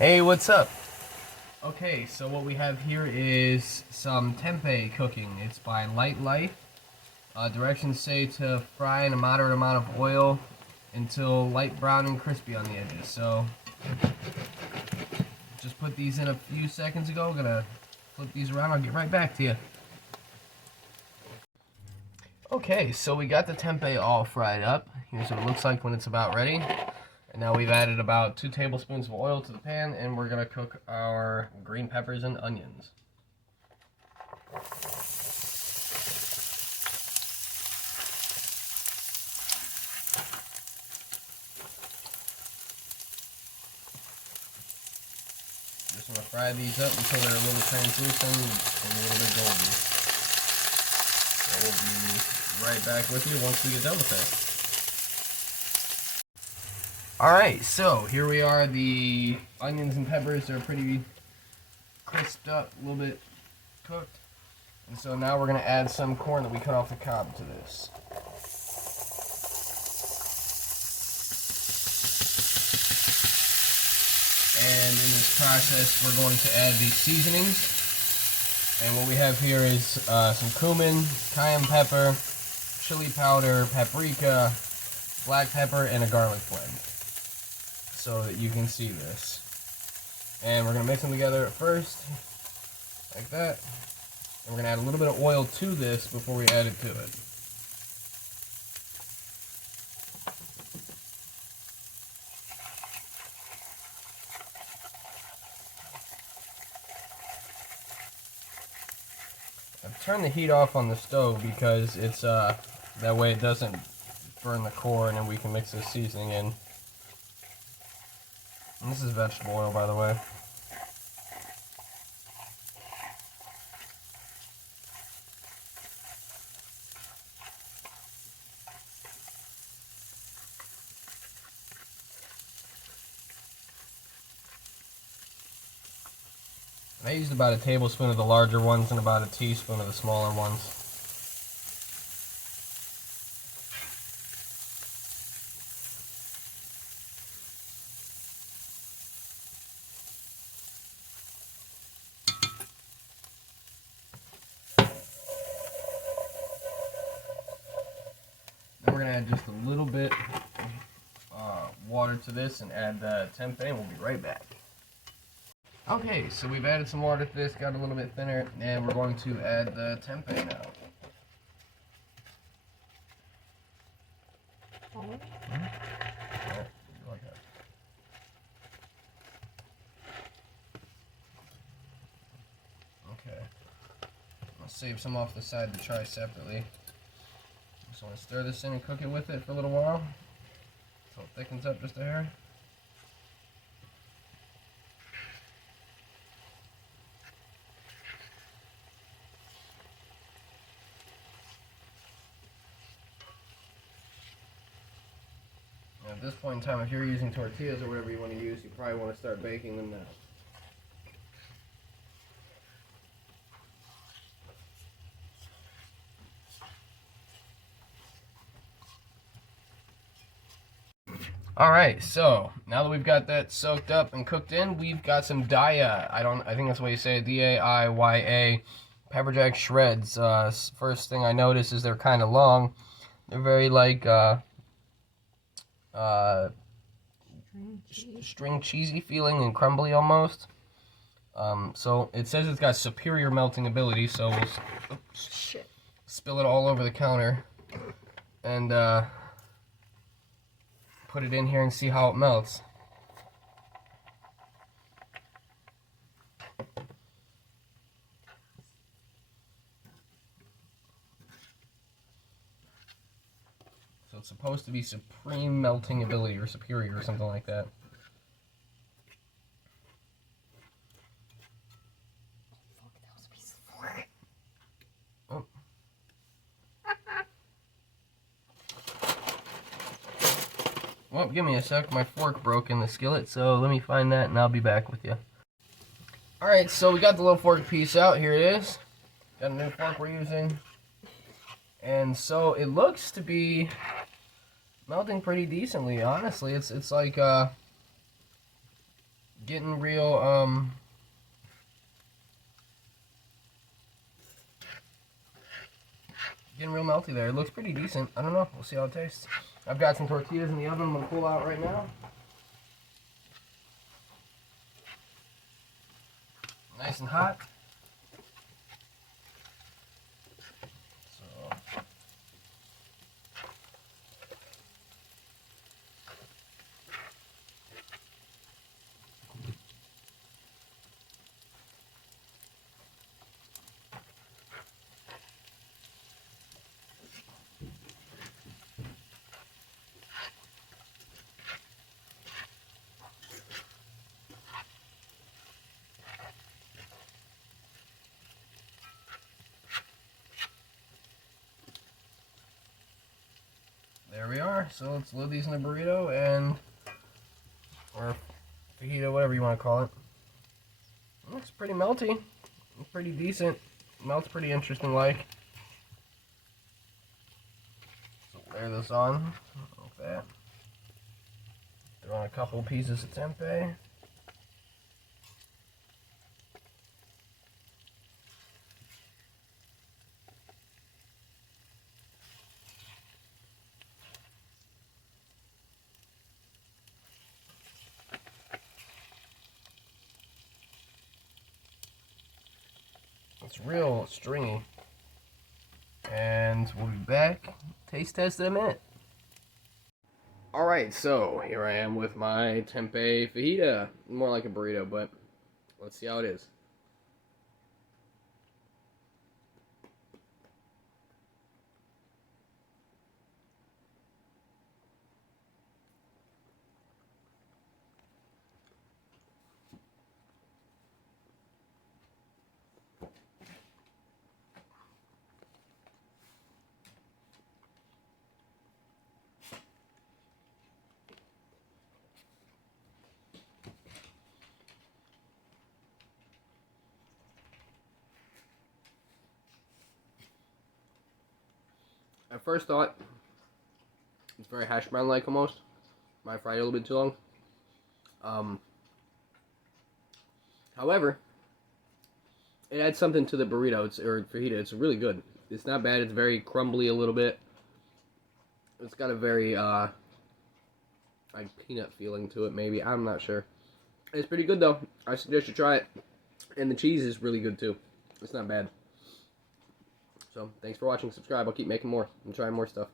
Hey, what's up? Okay, so what we have here is some tempeh cooking. It's by Light Life. Directions say to fry in a moderate amount of oil until light brown and crispy on the edges. So, just put these in a few seconds ago. Gonna flip these around. I'll get right back to you. Okay, so we got the tempeh all fried up. Here's what it looks like when it's about ready. And now we've added about 2 tablespoons of oil to the pan, and we're gonna cook our green peppers and onions. Just want to fry these up until they're a little translucent and a little bit golden. So we'll be right back with you once we get done with that. Alright, so here we are. The onions and peppers are pretty crisped up, a little bit cooked. And so now we're going to add some corn that we cut off the cob to this. And in this process, we're going to add the seasonings. And what we have here is some cumin, cayenne pepper, chili powder, paprika, black pepper, and a garlic blend. So that you can see this. And we're going to mix them together at first, like that. And we're going to add a little bit of oil to this before we add it to it. I've turned the heat off on the stove because it's that way it doesn't burn the corn, and we can mix this seasoning in. And this is vegetable oil, by the way. I used about a tablespoon of the larger ones and about a teaspoon of the smaller ones. Then we're going to add just a little bit of water to this and add the tempeh, and we'll be right back. Okay, so we've added some water to this, got a little bit thinner, and we're going to add the tempeh now. Okay. I'll save some off the side to try separately. Just want to stir this in and cook it with it for a little while until it thickens up just a hair. At this point in time, if you're using tortillas or whatever you want to use, you probably want to start baking them now. Alright, so now that we've got that soaked up and cooked in, we've got some Daya. I think that's the way you say it, D-A-I-Y-A, pepper jack shreds. First thing I notice is they're kind of long. They're very like string cheesy feeling and crumbly almost. So it says it's got superior melting ability, so we'll spill it all over the counter and put it in here and see how it melts. So it's supposed to be supreme melting ability or superior or something like that. Oh. Well, give me a sec. My fork broke in the skillet, so let me find that and I'll be back with you. Alright, so we got the little fork piece out. Here it is. Got a new fork we're using. And so it looks to be melting pretty decently, honestly. It's like getting real, getting real melty there. It looks pretty decent. I don't know. We'll see how it tastes. I've got some tortillas in the oven I'm going to pull out right now. Nice and hot. So, there we are. So let's load these in a burrito and, or fajita, whatever you want to call it. Looks pretty melty. Pretty decent. Melts pretty interesting like. So layer this on like that. Throw on a couple pieces of tempeh. It's real stringy. And we'll be back. Taste test in a minute. Alright, so here I am with my tempeh fajita. More like a burrito, but let's see how it is. At first thought, it's very hash brown like almost. Might have fried it a little bit too long. However, it adds something to the burrito, or fajita. It's really good. It's not bad. It's very crumbly a little bit. It's got a very, like peanut feeling to it, maybe. I'm not sure. It's pretty good, though. I suggest you try it. And the cheese is really good, too. It's not bad. So, thanks for watching. Subscribe. I'll keep making more and trying more stuff.